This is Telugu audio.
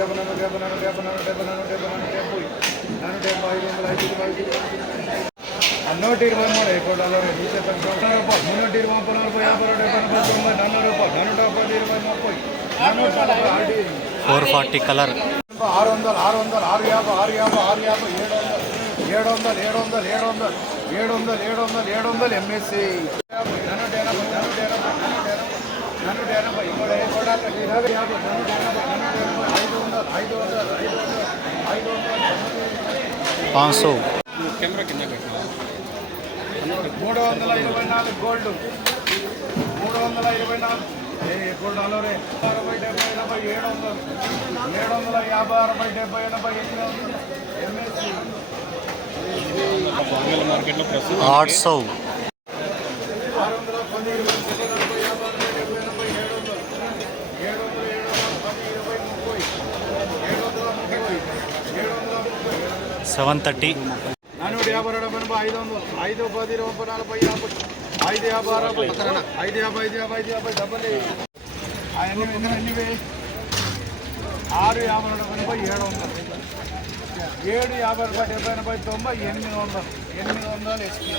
డెబ్బై నాలుగు డెబ్బై నాలుగు డెబ్బై నాలుగు డెబ్బై నాలుగు డెబ్బై నాలుగు డెబ్బై నాలుగు డెబ్బై ఐదు వందల ఐదు ఐదు నూట ఇరవై మూడు ఎక్కువ డాలర్ రూపాయలు మున్నూట ఇరవై ముప్పై నలభై యాభై డెబ్బై ఎనభై తొంభై నన్ను రూపాయలు నన్ను డెబ్బై ఇరవై ముప్పై నన్నూట నలభై ఆరు ఫోర్ ఫార్టీ కలర్ ఆరు వందలు ఆరు వందలు ఆరు యాభై ఆరు యాభై ఆరు యాభై ఏడు వందలు ఏడు వందలు ఏడు వందలు ఏడు వందలు ఏడు వందలు ఏడు వందలు ఏడు వందలు ఎంఎస్సి నన్ను ఎనభై నన్ను ఎనభై నన్ను ఎనభై ఇక్కడ కూడా ఇరవై యాభై నన్ను ఎనభై నన్ను ఎనభై ఐదు వందలు ఐదు వందలు ఐదు వందలు ఐదు వందలు पाँच सौ మూడు వందల ఇరవై నాలుగు గోల్డ్. మూడు వందల ఇరవై నాలుగు. గోల్డ్ అలవరే అరవై డెబ్బై ఎనభై ఏడు వందలు ఏడు వందల యాభై అరవై డెబ్బై ఎనభై ఎనిమిది వందలు. ఎంఎస్సి ఆరు వందల పది సెవెన్ థర్టీ. ఆరు యాభై రెండు ఎనభై ఏడు వందలు. ఏడు యాభై రూపాయలు డెబ్బై ఎనభై తొంభై ఎనిమిది వందలు. ఎనిమిది వందలు ఎస్పీ